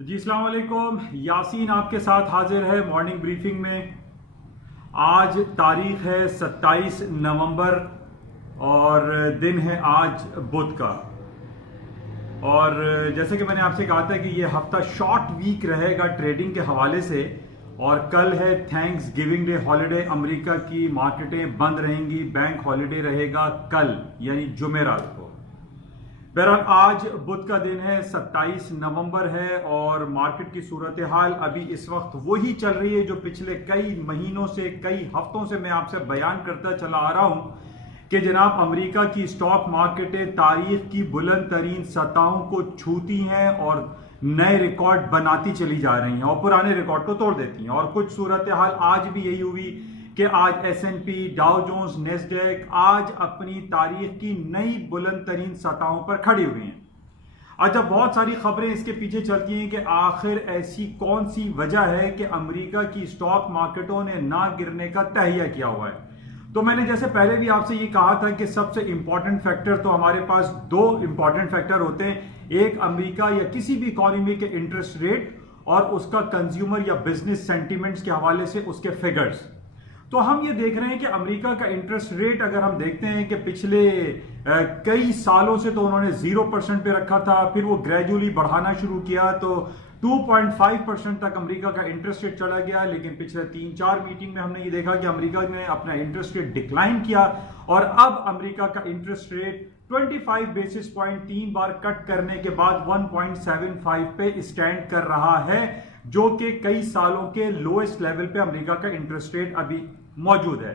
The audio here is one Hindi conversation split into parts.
जी अस्सलाम वालेकुम। यासीन आपके साथ हाजिर है मॉर्निंग ब्रीफिंग में। आज तारीख है 27 नवंबर और दिन है आज बुध का। और जैसे कि मैंने आपसे कहा था कि ये हफ्ता शॉर्ट वीक रहेगा ट्रेडिंग के हवाले से। और कल है thanks giving day holiday, America की मार्केटें बंद रहेंगी, बैंक हॉलीडे रहेगा कल यानी जुमेरात को। बहरहाल आज बुध का दिन है, 27 नवंबर है और मार्केट की सूरत हाल अभी इस वक्त वही चल रही है जो पिछले कई महीनों से, कई हफ्तों से मैं आपसे बयान करता चला आ रहा हूं कि जनाब अमेरिका की स्टॉक मार्केटें तारीख की बुलंद तरीन सतहों को छूती हैं और नए रिकॉर्ड बनाती चली जा रही हैं और पुराने रिकॉर्ड को तोड़ देती हैं। और कुछ सूरत हाल आज भी यही हुई कि आज S&P, डाउ जोन्स, नेस्डेक आज अपनी तारीख की नई बुलंद तरीन सतहों पर खड़ी हुई हैं। अच्छा, बहुत सारी खबरें इसके पीछे चलती हैं कि आखिर ऐसी कौन सी वजह है कि अमेरिका की स्टॉक मार्केटों ने ना गिरने का तहैया किया हुआ है। तो मैंने जैसे पहले भी आपसे ये कहा था कि सबसे इंपॉर्टेंट फैक्टर तो हमारे पास दो इंपॉर्टेंट फैक्टर होते हैं, एक अमेरिका या किसी भी इकोनॉमी के इंटरेस्ट रेट और उसका कंज्यूमर या बिजनेस सेंटिमेंट्स के हवाले से उसके फिगर्स। तो हम ये देख रहे हैं कि अमेरिका का इंटरेस्ट रेट अगर हम देखते हैं कि पिछले कई सालों से तो उन्होंने 0% पे रखा था, फिर वो ग्रेजुअली बढ़ाना शुरू किया तो 2.5% तक अमेरिका का इंटरेस्ट रेट चला गया। लेकिन पिछले 3-4 मीटिंग में हमने ये देखा कि अमेरिका ने अपना इंटरेस्ट रेट डिक्लाइन किया और अब अमेरिका का इंटरेस्ट रेट 25 बेसिस पॉइंट 3 बार कट करने के बाद 1.75 पे स्टैंड कर रहा है, जो कि कई सालों के लोएस्ट लेवल पे अमेरिका का इंटरेस्ट रेट अभी मौजूद है।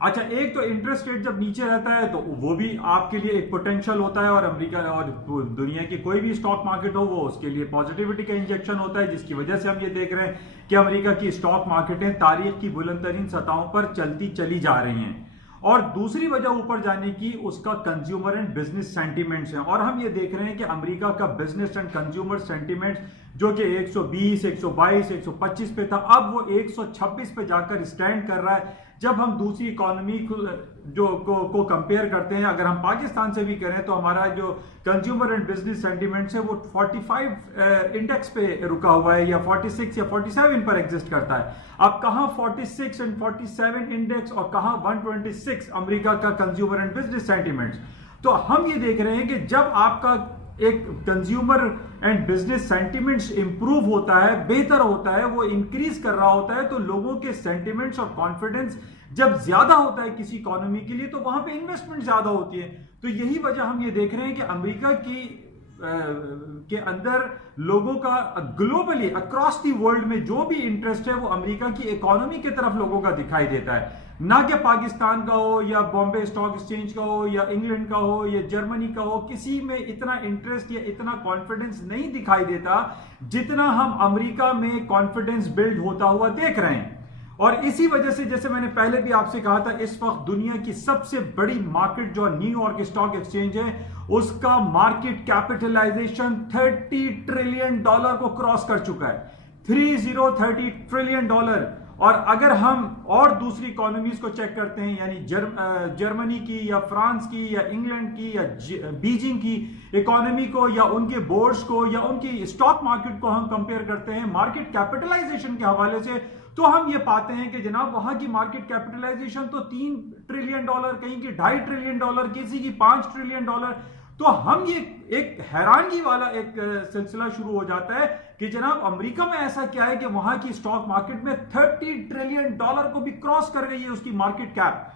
अच्छा, एक तो इंटरेस्ट रेट जब नीचे रहता है तो वो भी आपके लिए एक पोटेंशियल होता है और अमेरिका और दुनिया की कोई भी स्टॉक मार्केट हो वो उसके लिए पॉजिटिविटी का इंजेक्शन होता है, जिसकी वजह से हम ये देख रहे हैं कि अमेरिका की स्टॉक मार्केटें तारीख की बुलंद तरीन सतहों पर चलती चली जा रही हैं। और दूसरी वजह ऊपर जाने की उसका कंज्यूमर एंड बिजनेस सेंटीमेंट्स हैं। और हम ये देख रहे हैं कि अमेरिका का बिजनेस एंड कंज्यूमर सेंटीमेंट्स जो कि 120, 122, 125 पे था, अब वो 126 पे जाकर स्टैंड कर रहा है। जब हम दूसरी इकोनॉमी को कंपेयर करते हैं, अगर हम पाकिस्तान से भी करें तो हमारा जो कंज्यूमर एंड बिजनेस सेंटीमेंट्स है वो 45 इंडेक्स पे रुका हुआ है या 46 या 47 पर एग्जिस्ट करता है। अब कहां 46 एंड 47 इंडेक्स और कहां 126 अमेरिका का कंज्यूमर एंड बिजनेस सेंटीमेंट्स। तो हम ये देख रहे हैं कि जब आपका एक consumer and business sentiments improve होता है, बेहतर होता है, वो इंक्रीज कर रहा होता है, तो लोगों के सेंटिमेंट्स और कॉन्फिडेंस जब ज्यादा होता है किसी इकोनॉमी के लिए तो वहां पे इन्वेस्टमेंट ज्यादा होती है। तो यही वजह हम ये देख रहे हैं कि अमेरिका के अंदर लोगों का ग्लोबली अक्रॉस दी वर्ल्ड में जो भी इंटरेस्ट है वो अमेरिका की इकोनॉमी की तरफ लोगों का दिखाई देता है, ना कि पाकिस्तान का हो या बॉम्बे स्टॉक एक्सचेंज का हो या इंग्लैंड का हो या जर्मनी का हो। किसी में इतना इंटरेस्ट या इतना कॉन्फिडेंस नहीं दिखाई देता जितना हम अमेरिका में कॉन्फिडेंस बिल्ड होता हुआ देख रहे हैं। और इसी वजह से जैसे मैंने पहले भी आपसे कहा था, इस वक्त दुनिया की सबसे बड़ी मार्केट जो न्यूयॉर्क स्टॉक एक्सचेंज है उसका मार्केट कैपिटलाइजेशन $30 ट्रिलियन को क्रॉस कर चुका है, 30 ट्रिलियन डॉलर। और अगर हम और दूसरी इकोनॉमीज को चेक करते हैं, यानी जर्मनी की या फ्रांस की या इंग्लैंड की या बीजिंग की इकोनॉमी को या उनके बोर्ड्स को या उनकी स्टॉक मार्केट को हम कंपेयर करते हैं मार्केट कैपिटलाइजेशन के हवाले से, तो हम ये पाते हैं कि जनाब वहां की मार्केट कैपिटलाइजेशन तो $3 ट्रिलियन, कहीं की $2.5 ट्रिलियन, किसी की $5 ट्रिलियन। तो हम ये एक हैरानगी वाला एक सिलसिला शुरू हो जाता है कि जनाब अमेरिका में ऐसा क्या है कि वहां की स्टॉक मार्केट में $30 ट्रिलियन को भी क्रॉस कर गई है उसकी मार्केट कैप।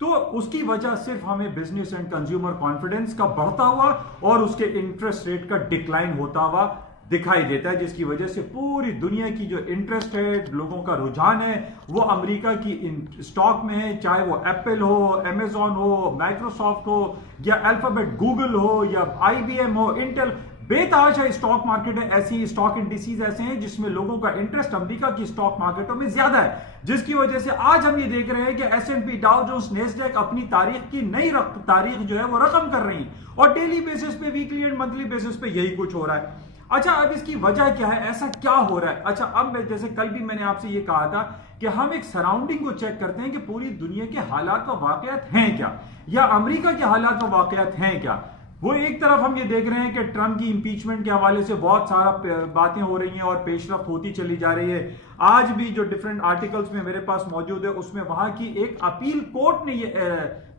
तो उसकी वजह सिर्फ हमें बिजनेस एंड कंज्यूमर कॉन्फिडेंस का बढ़ता हुआ और उसके इंटरेस्ट रेट का डिक्लाइन होता हुआ दिखाई देता है, जिसकी वजह से पूरी दुनिया की जो इंटरेस्ट है, लोगों का रुझान है, वो अमेरिका की स्टॉक में है। चाहे वो एप्पल हो, अमेजॉन हो, माइक्रोसॉफ्ट हो या अल्फाबेट गूगल हो या IBM हो, इंटेल, बेतहाशा स्टॉक मार्केट है, ऐसी स्टॉक इंडिसेस ऐसे हैं जिसमें लोगों का इंटरेस्ट अमेरिका की स्टॉक मार्केटों में ज्यादा है, जिसकी वजह से आज हम ये देख रहे हैं कि S&P, डाउ जोन्स, नेस्डेक अपनी तारीख की नई तारीख जो है वो रकम कर रही है और डेली बेसिस पे, वीकली एंड मंथली बेसिस पे यही कुछ हो रहा है। अच्छा, अब इसकी वजह क्या है, ऐसा क्या हो रहा है? अच्छा, अब जैसे कल भी मैंने आपसे ये कहा था कि हम एक सराउंडिंग को चेक करते हैं कि पूरी दुनिया के हालात व वाकयात हैं क्या, या अमेरिका के हालात व वाकयात हैं क्या। वो एक तरफ हम ये देख रहे हैं कि ट्रंप की इंपीचमेंट के हवाले से बहुत सारा बातें हो रही हैं और पेशरफ्त होती चली जा रही है। आज भी जो डिफरेंट आर्टिकल्स में मेरे पास मौजूद है उसमें वहां की एक अपील कोर्ट ने ये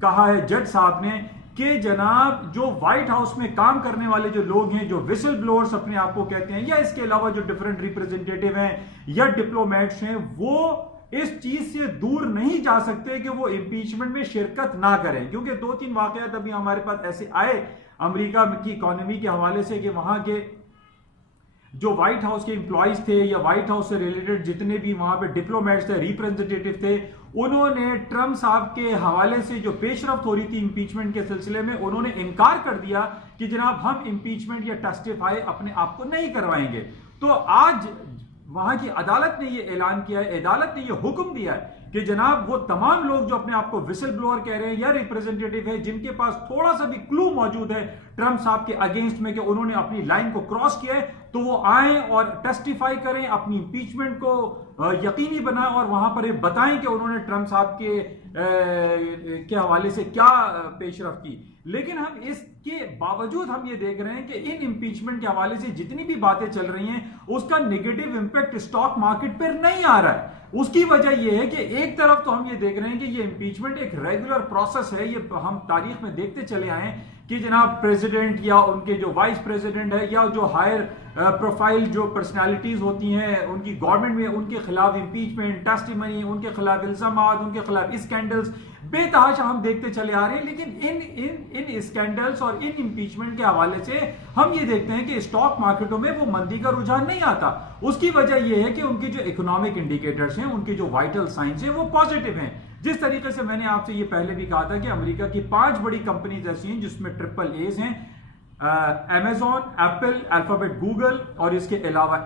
कहा है, जज साहब ने, कि जनाब जो व्हाइट हाउस में काम करने वाले जो लोग हैं, जो विसल ब्लोअर्स अपने आप को कहते हैं, या इसके अलावा जो डिफरेंट रिप्रेजेंटेटिव हैं या डिप्लोमेट्स हैं, वो इस चीज से दूर नहीं जा सकते कि वो इंपीचमेंट में शिरकत ना करें। क्योंकि 2-3 वाकयात अभी हमारे पास ऐसे आए अमेरिका की इकोनॉमी के हवाले से कि वहां के जो व्हाइट हाउस के एम्प्लॉयज थे या व्हाइट हाउस से रिलेटेड जितने भी वहां पे डिप्लोमेट्स थे, रिप्रेजेंटेटिव थे, उन्होंने ट्रंप साहब के हवाले से जो पेशरफ्त हो रही थी इंपीचमेंट के सिलसिले में, उन्होंने इनकार कर दिया कि जनाब हम इंपीचमेंट या टेस्टिफाई अपने आप को नहीं करवाएंगे। तो आज वहां की अदालत ने यह ऐलान किया है, अदालत ने यह हुक्म दिया है कि जनाब वो तमाम लोग जो अपने आप को विसल ब्लोअर कह रहे हैं या रिप्रेजेंटेटिव है, जिनके पास थोड़ा सा भी क्लू मौजूद है ट्रंप साहब के अगेंस्ट में कि उन्होंने अपनी लाइन को क्रॉस किया है, तो वो आए और टेस्टिफाई करें, अपनी इंपीचमेंट को यकीनी बनाएं और वहां पर बताएं कि उन्होंने ट्रंप साहब के हवाले से क्या पेशरफ्त की। लेकिन हम इसके बावजूद हम ये देख रहे हैं कि इन इंपीचमेंट के हवाले से जितनी भी बातें चल रही हैं उसका नेगेटिव इंपैक्ट स्टॉक मार्केट पर नहीं आ रहा है। उसकी वजह यह है कि एक तरफ तो हम ये देख रहे हैं कि ये इंपीचमेंट एक रेगुलर प्रोसेस है, ये हम तारीख में देखते चले आए हैं कि जनाब प्रेसिडेंट या उनके जो वाइस प्रेसिडेंट है या जो हायर प्रोफाइल जो पर्सनालिटीज होती हैं उनकी गवर्नमेंट में, उनके खिलाफ इंपीचमेंट, टेस्टिमनी, उनके खिलाफ इल्जामात, उनके खिलाफ स्कैंडल्स बेतहाशा हम देखते चले आ रहे हैं। लेकिन इन स्कैंडल्स और इन इंपीचमेंट के हवाले से हम ये देखते हैं कि स्टॉक मार्केटों में वो मंदी का रुझान नहीं आता। उसकी वजह यह है कि उनके जो इकोनॉमिक इंडिकेटर्स हैं, उनके जो वाइटल साइंस हैं, वो पॉजिटिव हैं। जिस तरीके से मैंने आपसे ये पहले भी कहा था कि अमेरिका की 5 बड़ी कंपनीज ऐसी हैं जिसमें AAAs हैं, अमेजॉन, एप्पल, अल्फाबेट, गूगल और इसके अलावा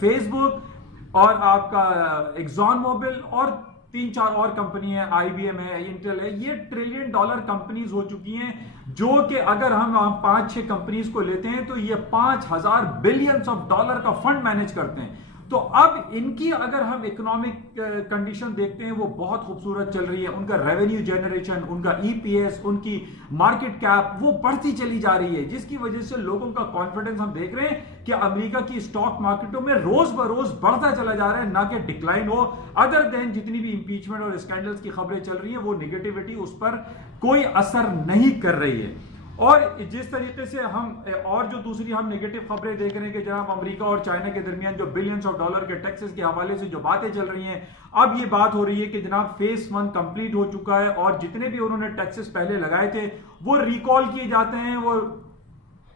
फेसबुक और आपका एक्सॉन मोबिल और 3-4 और कंपनी है, IBM है, इंटेल है। ये $1 ट्रिलियन कंपनीज हो चुकी हैं, जो कि अगर हम 5-6 कंपनीज को लेते हैं तो ये $5000 बिलियन का फंड मैनेज करते हैं। तो अब इनकी अगर हम इकोनॉमिक कंडीशन देखते हैं वो बहुत खूबसूरत चल रही है। उनका रेवेन्यू जनरेशन, उनका EPS, उनकी मार्केट कैप वो बढ़ती चली जा रही है, जिसकी वजह से लोगों का कॉन्फिडेंस हम देख रहे हैं कि अमेरिका की स्टॉक मार्केटों में रोज बरोज बढ़ता चला जा रहा है, ना कि डिक्लाइन हो। अदर देन जितनी भी इंपीचमेंट और स्कैंडल्स की खबरें चल रही है वो नेगेटिविटी उस पर कोई असर नहीं कर रही है। और जिस तरीके से हम और जो दूसरी हम नेगेटिव खबरें देख रहे हैं कि जनाब अमेरिका और चाइना के दरमियान जो बिलियंस ऑफ डॉलर के टैक्सेस के हवाले से जो बातें चल रही हैं, अब ये बात हो रही है कि जनाब फेज 1 कंप्लीट हो चुका है और जितने भी उन्होंने टैक्सेस पहले लगाए थे वो रिकॉल किए जाते हैं,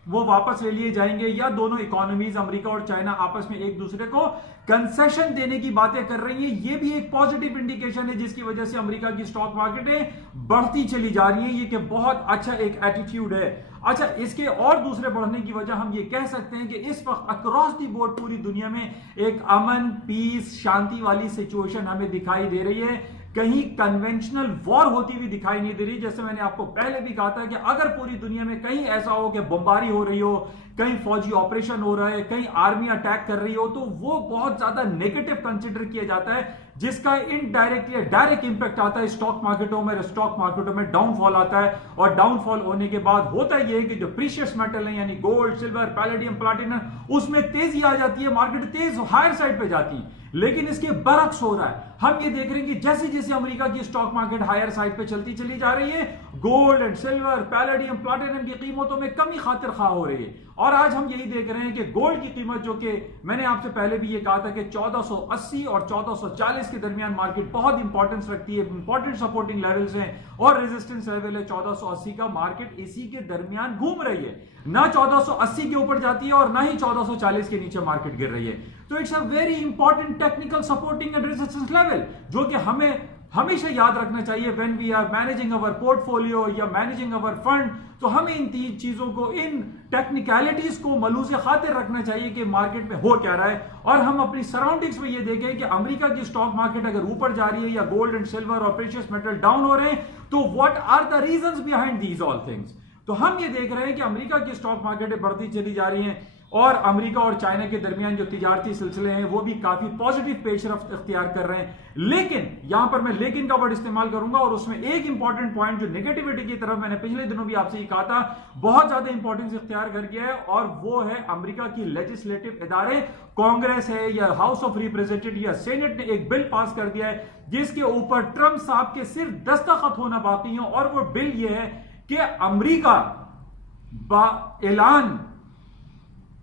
वो वापस ले लिए जाएंगे, या दोनों इकोनॉमीज अमेरिका और चाइना आपस में एक दूसरे को कंसेशन देने की बातें कर रही हैं। ये भी एक पॉजिटिव इंडिकेशन है जिसकी वजह से अमेरिका की स्टॉक मार्केटें बढ़ती चली जा रही हैं। ये कि बहुत अच्छा एक एटीट्यूड है। अच्छा, इसके और दूसरे बढ़ने की वजह हम ये कह सकते हैं कि इस वक्त अक्रॉस दी बोर्ड पूरी दुनिया में एक अमन, पीस, शांति वाली सिचुएशन हमें दिखाई दे रही है। कहीं कन्वेंशनल वॉर होती हुई दिखाई नहीं दे रही। जैसे मैंने आपको पहले भी कहा था कि अगर पूरी दुनिया में कहीं ऐसा हो कि बमबारी हो रही हो, कहीं फौजी ऑपरेशन हो रहा है, कहीं आर्मी अटैक कर रही हो, तो वो बहुत ज्यादा नेगेटिव कंसिडर किया जाता है, जिसका इनडायरेक्ट या डायरेक्ट इंपैक्ट आता है स्टॉक मार्केटों में। स्टॉक मार्केटों में डाउनफॉल आता है और डाउनफॉल होने के बाद होता यह है कि जो प्रीशियस मेटल है यानी गोल्ड, सिल्वर, पैलेडियम, प्लैटिनम, उसमें तेजी आ जाती है, मार्केट तेज हायर साइड पे जाती है। लेकिन इसके बरक्स हो रहा है। हम ये देख रहे हैं कि जैसे जैसे अमेरिका की स्टॉक मार्केट हायर साइड पे चलती चली जा रही है, gold and silver, palladium, platinum की कीमतों में कमी खातिर खा हो रही है। और आज हम यही देख रहे हैं कि गोल्ड की कीमत, जो कि मैंने आपसे पहले भी ये कहा था कि 1480 और 1440 के दरमियान मार्केट बहुत इंपॉर्टेंस रखती है, इंपॉर्टेंट सपोर्टिंग लेवल्स हैं और रेजिस्टेंस लेवल है 1480 का। मार्केट इसी के दरमियान घूम रही है, ना 1480 के ऊपर जाती है और ना ही 1440 के नीचे मार्केट गिर रही है। तो it's a very important technical supporting and resistance level, जो कि हमें हमेशा याद रखना चाहिए when we are managing our portfolio या मैनेजिंग अवर फंड। तो हमें इन 3 चीजों को, इन टेक्निकलिटीज को मलूज़े खातिर रखना चाहिए कि मार्केट में हो क्या रहा है, और हम अपनी सराउंडिंग्स में ये देखें कि अमेरिका की स्टॉक मार्केट अगर ऊपर जा रही है या गोल्ड एंड सिल्वर और प्रेशियस मेटल डाउन हो रहे हैं, तो what are the reasons behind these all things. तो हम ये देख रहे हैं कि अमेरिका की स्टॉक मार्केटें बढ़ती चली जा रही हैं और अमेरिका और चाइना के दरमियान जो तिजारती सिलसिले हैं वो भी काफी पॉजिटिव पेशरफ्त इख्तियार कर रहे हैं। लेकिन यहां पर मैं लेकिन का वर्ड इस्तेमाल करूंगा और उसमें एक इंपॉर्टेंट पॉइंट जो नेगेटिविटी की तरफ मैंने पिछले दिनों भी आपसे ये कहा था बहुत ज्यादा इंपॉर्टेंस इख्तियार कर गया है, और वो है अमेरिका की लेजिस्लेटिव इदारे, कांग्रेस है या हाउस ऑफ रिप्रेजेंटेटिव या सेनेट ने एक बिल पास कर दिया है जिसके ऊपर ट्रंप साहब के सिर्फ दस्तखत होना बाकी है, और वो बिल ये है कि अमेरिका ऐलान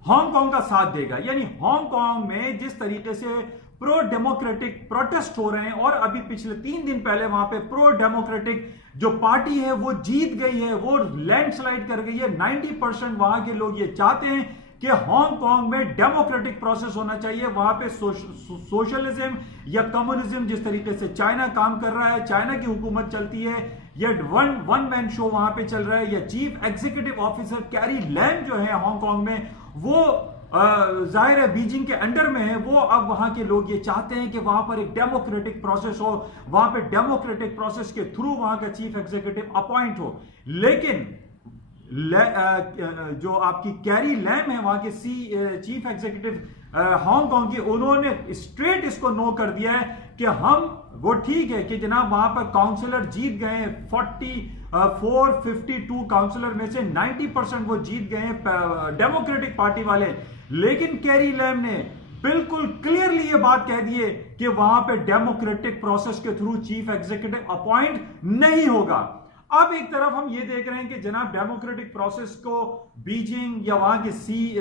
हांगकांग का साथ देगा। यानी हांगकांग में जिस तरीके से प्रो डेमोक्रेटिक प्रोटेस्ट हो रहे हैं, और अभी पिछले 3 दिन पहले वहां पे प्रो डेमोक्रेटिक जो पार्टी है वो जीत गई है, वो लैंडस्लाइड कर गई है। 90% वहां के लोग ये चाहते हैं कि हांगकांग में डेमोक्रेटिक प्रोसेस होना चाहिए, वहां पे सोशलिज्म या कम्युनिज्म जिस तरीके से चाइना काम कर रहा है, चाइना की हुकूमत चलती है, या वन मैन शो वहां पे चल रहा है, या chief executive officer Carrie Lam जो है हांगकांग में वो जाहिर है बीजिंग के अंडर में है, वो अब वहां के लोग ये चाहते हैं कि वहां पर एक डेमोक्रेटिक प्रोसेस हो, वहां पे डेमोक्रेटिक प्रोसेस के थ्रू वहां का चीफ एग्जीक्यूटिव अपॉइंट हो। लेकिन जो आपकी कैरी लैम है वहां के चीफ एग्जीक्यूटिव हांगकांग की, उन्होंने स्ट्रेट इसको नो कर दिया है कि हम वो ठीक है कि जनाब वहां पर काउंसलर जीत गए 452 काउंसलर में से 90% वो जीत गए डेमोक्रेटिक पार्टी वाले, लेकिन कैरी लैम ने बिल्कुल क्लियरली ये बात कह दी है कि वहां पे डेमोक्रेटिक प्रोसेस के थ्रू चीफ एग्जीक्यूटिव अपॉइंट नहीं होगा। अब एक तरफ हम ये देख रहे हैं कि जनाब डेमोक्रेटिक प्रोसेस को बीजिंग या वहां के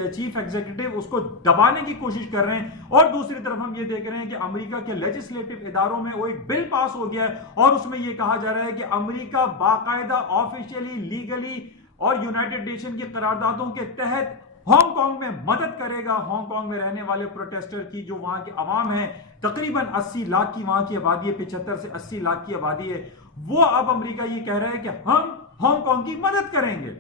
चीफ एग्जीक्यूटिव उसको दबाने की कोशिश कर रहे हैं, और दूसरी तरफ हम ये देख रहे हैं कि अमेरिका के लेजिस्लेटिव इदारों में वो एक बिल पास हो गया है और उसमें ये कहा जा रहा है कि अमेरिका बाकायदा ऑफिशियली लीगली और यूनाइटेड नेशन की करारदादों के तहत हांगकांग में मदद करेगा। हांगकांग में रहने वाले प्रोटेस्टर की जो वहां के अवाम है, तकरीबन 80 लाख की वहां की आबादी है, 75 से 80 लाख की आबादी है, वो अब अमेरिका ये कह रहा है कि हम हांगकांग की मदद करेंगे।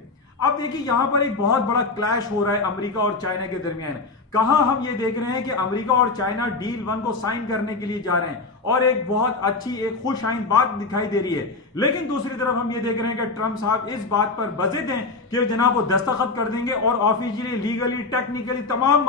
अब देखिए यहां पर एक बहुत बड़ा क्लैश हो रहा है अमेरिका और चाइना के दरमियान। कहां हम ये देख रहे हैं कि अमेरिका और चाइना डील 1 को साइन करने के लिए जा रहे हैं और एक बहुत अच्छी एक खुश आइंद बात दिखाई दे रही है, लेकिन दूसरी तरफ हम ये देख रहे हैं कि ट्रंप साहब इस बात पर बजिद हैं कि जनाब वो दस्तखत कर देंगे और ऑफिशियली लीगली टेक्निकली तमाम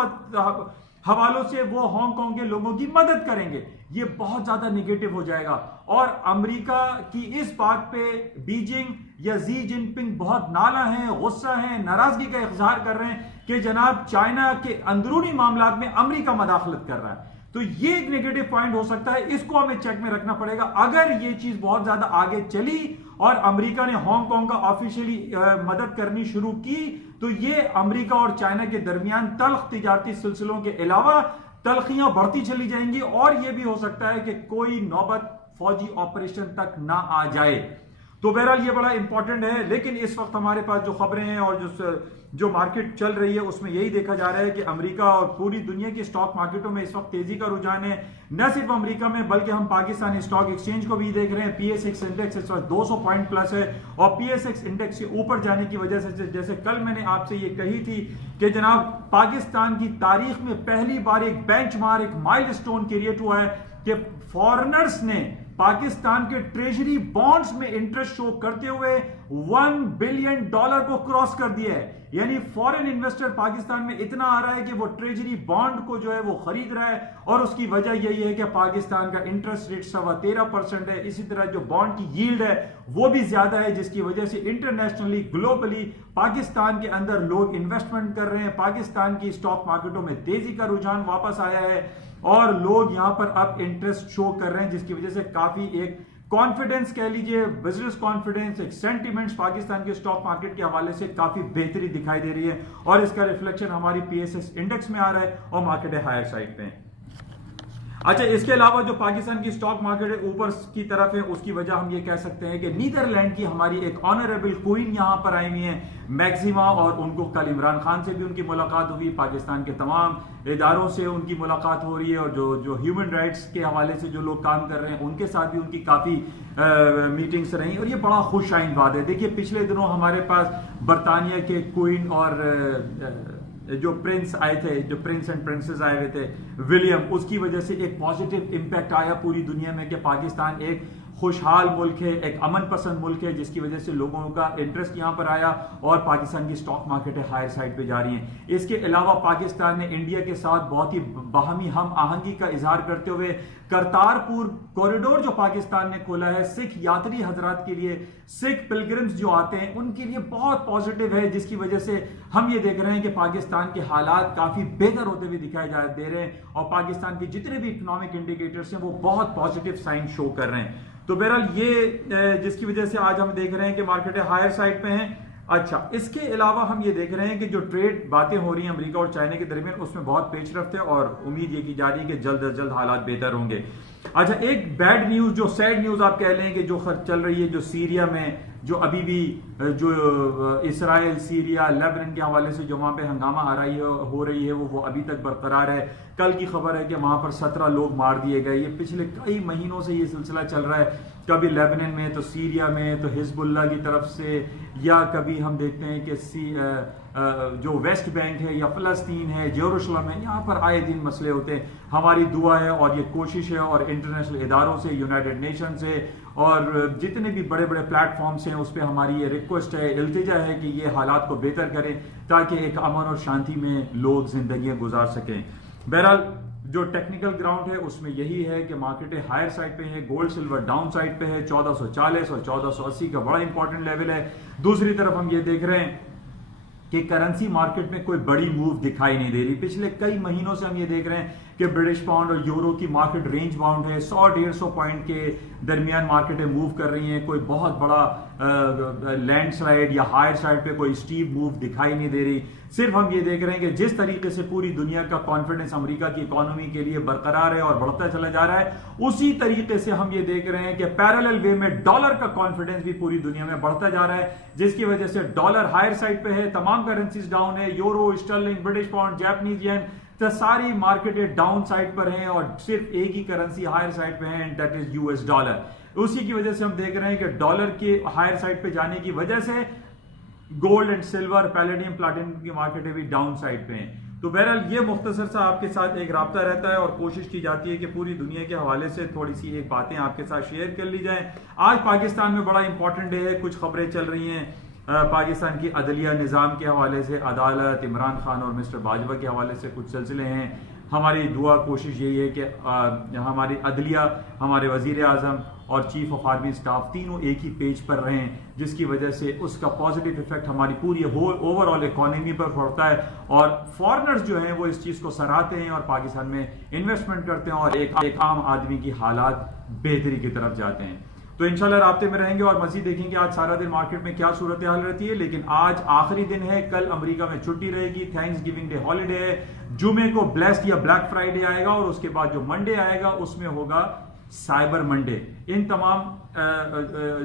हवालों से वो हांगकांग के लोगों की मदद करेंगे। ये बहुत ज्यादा निगेटिव हो जाएगा, और अमेरिका की इस बात पे बीजिंग या जी जिनपिंग बहुत नाला है, गुस्सा है, नाराजगी का इजहार कर रहे हैं कि जनाब चाइना के अंदरूनी मामलात में अमेरिका मदाखलत कर रहा है। तो ये एक नेगेटिव पॉइंट हो सकता है, इसको हमें चेक में रखना पड़ेगा। अगर ये चीज बहुत ज्यादा आगे चली और अमेरिका ने हांगकांग का ऑफिशियली मदद करनी शुरू की, तो ये अमेरिका और चाइना के दरमियान तल्ख तिजारती सिलसिलों के अलावा तलखियां बढ़ती चली जाएंगी, और यह भी हो सकता है कि कोई नौबत फौजी ऑपरेशन तक ना आ जाए। तो बहरहाल ये बड़ा इंपॉर्टेंट है। लेकिन इस वक्त हमारे पास जो खबरें हैं और जो मार्केट चल रही है उसमें यही देखा जा रहा है कि अमेरिका और पूरी दुनिया की स्टॉक मार्केटों में इस वक्त तेजी का रुझान है। न सिर्फ अमेरिका में बल्कि हम पाकिस्तानी स्टॉक एक्सचेंज को भी देख रहे हैं। PSX इंडेक्स इस वक्त 200 पॉइंट प्लस है, और PSX इंडेक्स के ऊपर जाने की वजह से, जैसे कल मैंने आपसे ये कही थी कि जनाब पाकिस्तान की तारीख में पहली बार एक बेंचमार्क, एक माइलस्टोन क्रिएट हुआ है कि फॉरेनर्स ने पाकिस्तान के ट्रेजरी बॉन्ड्स में इंटरेस्ट शो करते हुए $1 बिलियन को क्रॉस कर दिया है। यानी फॉरेन इन्वेस्टर पाकिस्तान में इतना आ रहा है कि वो ट्रेजरी बॉन्ड को जो है वो खरीद रहा है, और उसकी वजह यही है कि पाकिस्तान का इंटरेस्ट रेट 13.25% है। इसी तरह जो बॉन्ड की यील्ड है वो भी ज्यादा है, जिसकी वजह से इंटरनेशनली ग्लोबली पाकिस्तान के अंदर लोग इन्वेस्टमेंट कर रहे हैं। पाकिस्तान की स्टॉक मार्केटों में तेजी का रुझान वापस आया है और लोग यहां पर अब इंटरेस्ट शो कर रहे हैं, जिसकी वजह से काफी एक कॉन्फिडेंस कह लीजिए, बिजनेस कॉन्फिडेंस, एक सेंटिमेंट्स पाकिस्तान के स्टॉक मार्केट के हवाले से काफी बेहतरी दिखाई दे रही है, और इसका रिफ्लेक्शन हमारी PSX इंडेक्स में आ रहा है और मार्केट है हायर साइड पे। अच्छा, इसके अलावा जो पाकिस्तान की स्टॉक मार्केट ऊपर की तरफ है, उसकी वजह हम ये कह सकते हैं कि नीदरलैंड की हमारी एक ऑनरेबल क्वीन यहां पर आई हुई है, मैक्सिमा, और उनको कल इमरान खान से भी उनकी मुलाकात हुई, पाकिस्तान के तमाम इदारों से उनकी मुलाकात हो रही है, और जो ह्यूमन राइट्स के हवाले से जो लोग काम कर रहे हैं उनके साथ भी उनकी काफी मीटिंग्स रही, और ये बड़ा खुश आइंद बात है। देखिए पिछले दिनों हमारे पास बरतानिया के क्वीन और जो प्रिंस आए थे, जो प्रिंस एंड प्रिंसेस आए हुए थे, विलियम, उसकी वजह से एक पॉजिटिव इंपैक्ट आया पूरी दुनिया में कि पाकिस्तान एक खुशहाल मुल्क है, एक अमन पसंद मुल्क है, जिसकी वजह से लोगों का इंटरेस्ट यहाँ पर आया और पाकिस्तान की स्टॉक मार्केट है हायर साइड पे जा रही है। इसके अलावा पाकिस्तान ने इंडिया के साथ बहुत ही बाहमी हम आहंगी का इजहार करते हुए करतारपुर कॉरिडोर जो पाकिस्तान ने खोला है सिख यात्री हजरात के लिए, सिख पिलग्रिम्स जो आते हैं उनके लिए बहुत पॉजिटिव है, जिसकी वजह से हम ये देख रहे हैं कि पाकिस्तान के हालात काफी बेहतर होते हुए दिखाई दे रहे हैं और पाकिस्तान के जितने भी इकोनॉमिक इंडिकेटर्स हैं वो बहुत पॉजिटिव साइन शो कर रहे हैं। तो बहरहाल ये जिसकी वजह से आज हम देख रहे हैं कि मार्केटें हायर साइड पे हैं। अच्छा, इसके अलावा हम ये देख रहे हैं कि जो ट्रेड बातें हो रही हैं अमेरिका और चाइना के दरमियान उसमें बहुत पेचरफ्त है और उम्मीद ये की जा रही है कि जल्द अज जल्द हालात बेहतर होंगे। अच्छा, एक बैड न्यूज, जो सैड न्यूज आप कह लें कि जो चल रही है, जो सीरिया में जो अभी भी जो इसराइल, सीरिया, लेबनान के हवाले से जो वहां पे हंगामा हो रही है वो अभी तक बरकरार है। कल की खबर है कि वहां पर 17 लोग मार दिए गए। ये पिछले कई महीनों से ये सिलसिला चल रहा है, कभी लेबनान में तो सीरिया में तो हिजबुल्लाह की तरफ से, या कभी हम देखते हैं कि जो वेस्ट बैंक है या फलस्तीन है, जेरूशलम है, यहाँ पर आए दिन मसले होते हैं। हमारी दुआ है और ये कोशिश है और इंटरनेशनल इदारों से, यूनाइटेड नेशन से और जितने भी बड़े बड़े प्लेटफॉर्म्स हैं उस पर हमारी ये रिक्वेस्ट है, इल्तिजा है कि ये हालात को बेहतर करें ताकि एक अमन और शांति में लोग जिंदगी गुजार सकें। बहरहाल जो टेक्निकल ग्राउंड है उसमें यही है कि मार्केटें हायर साइड पे है, गोल्ड सिल्वर डाउन साइड पे है, 1440 और 1480 का बड़ा इंपॉर्टेंट लेवल है। दूसरी तरफ हम ये देख रहे हैं कि करेंसी मार्केट में कोई बड़ी मूव दिखाई नहीं दे रही। पिछले कई महीनों से हम ये देख रहे हैं कि ब्रिटिश पाउंड और यूरो की मार्केट रेंज बाउंड है, 100-150 पॉइंट के दरमियान मार्केटें मूव कर रही हैं। कोई बहुत बड़ा लैंडस्लाइड या हायर साइड पे कोई स्टीप मूव दिखाई नहीं दे रही। सिर्फ हम ये देख रहे हैं कि जिस तरीके से पूरी दुनिया का कॉन्फिडेंस अमेरिका की इकोनॉमी के लिए बरकरार है और बढ़ता चला जा रहा है, उसी तरीके से हम ये देख रहे हैं कि पैरेलल वे में डॉलर का कॉन्फिडेंस भी पूरी दुनिया में बढ़ता जा रहा है, जिसकी वजह से डॉलर हायर साइड पे है, तमाम करेंसीज डाउन है, euro, sterling, British pound, Japanese yen, तो सारी मार्केटें डाउन साइड पर हैं और सिर्फ एक ही करेंसी हायर साइड पे है, and that is US dollar. उसी की वजह से हम देख रहे हैं कि डॉलर के हायर साइड पे जाने की वजह से gold and silver, palladium, platinum की मार्केटें भी डाउन साइड पे हैं। तो बहरहाल ये मुख्तसर सा आपके साथ एक राब्ता रहता है और कोशिश की जाती है कि पूरी दुनिया के हवाले से थोड़ी सी एक बातें आपके साथ शेयर कर ली जाए। आज पाकिस्तान में बड़ा इंपॉर्टेंट डे है, कुछ खबरें चल रही हैं पाकिस्तान की अदलिया निज़ाम के हवाले से, अदालत, इमरान खान और मिस्टर बाजवा के हवाले से कुछ सिलसिले हैं। हमारी दुआ कोशिश यही है कि हमारी अदलिया, हमारे वजीर आज़म और चीफ ऑफ आर्मी स्टाफ तीनों एक ही पेज पर रहें, जिसकी वजह से उसका पॉजिटिव इफेक्ट हमारी पूरी ओवरऑल इकोनॉमी पर पड़ता है और फॉरेनर्स जो हैं वो इस चीज़ को सराहते हैं और पाकिस्तान में इन्वेस्टमेंट करते हैं और एक आम आदमी की हालात बेहतरी की तरफ जाते हैं। तो इंशाल्लाह राब्ते में रहेंगे और मजीद देखेंगे आज सारा दिन मार्केट में क्या सूरत हाल रहती है। लेकिन आज आखिरी दिन है, कल अमेरिका में छुट्टी रहेगी, थैंक्स गिविंग डे हॉलीडे है, जुमे को ब्लेस्ड या ब्लैक फ्राइडे आएगा और उसके बाद जो मंडे आएगा उसमें होगा साइबर मंडे। इन तमाम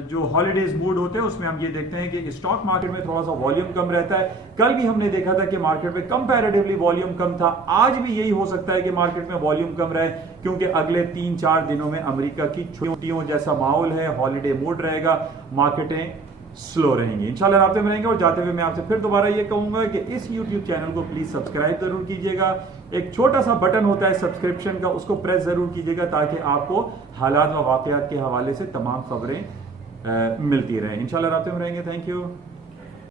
जो हॉलीडेज मूड होते हैं उसमें हम ये देखते हैं कि स्टॉक मार्केट में थोड़ा सा वॉल्यूम कम रहता है। कल भी हमने देखा था कि मार्केट में कंपैरेटिवली वॉल्यूम कम था, आज भी यही हो सकता है कि मार्केट में वॉल्यूम कम रहे क्योंकि अगले 3-4 दिनों में अमेरिका की छुट्टियों जैसा माहौल है, हॉलीडे मूड रहेगा, मार्केटें स्लो रहेंगी। इंशाल्लाह राब्ते में रहेंगे और जाते हुए मैं आपसे फिर दोबारा ये कहूंगा कि इस YouTube चैनल को प्लीज सब्सक्राइब जरूर कीजिएगा। एक छोटा सा बटन होता है सब्सक्रिप्शन का, उसको प्रेस जरूर कीजिएगा ताकि आपको हालात व वाकयात के हवाले से तमाम खबरें मिलती रहें। इंशाल्लाह राब्ते में रहेंगे। Thank you.